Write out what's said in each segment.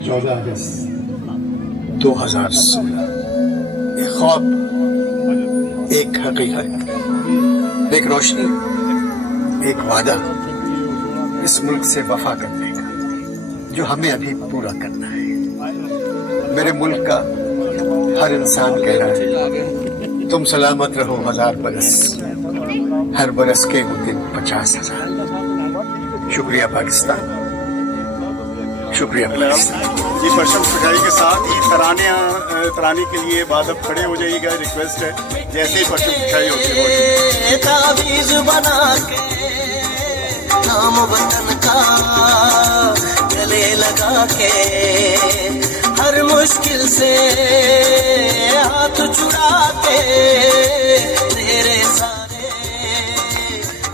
14 अगस्त 2016 एक ख्वाब, एक हकीकत, एक रोशनी, एक वादा इस मुल्क से वफा करने का जो हमें अभी पूरा करना है। मेरे मुल्क का हर इंसान कह रहा है तुम सलामत रहो 1000 बरस, हर बरस के वो दिन 50,000। शुक्रिया पाकिस्तान, शुक्रिया पाकिस्तान। ये परचम सगाई के साथ ही तराने के लिए बाद अब खड़े हो जाइएगा, रिक्वेस्ट है। जैसे ही परचम सगाई होती है तावीज़ बना के नाम वतन का गले लगा के हर मुश्किल से हाथ छुड़ा के तेरे सारे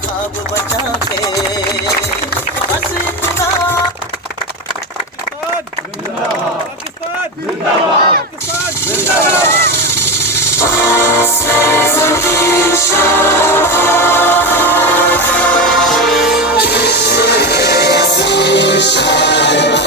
ख्वाब बचा के बस इतना Shine.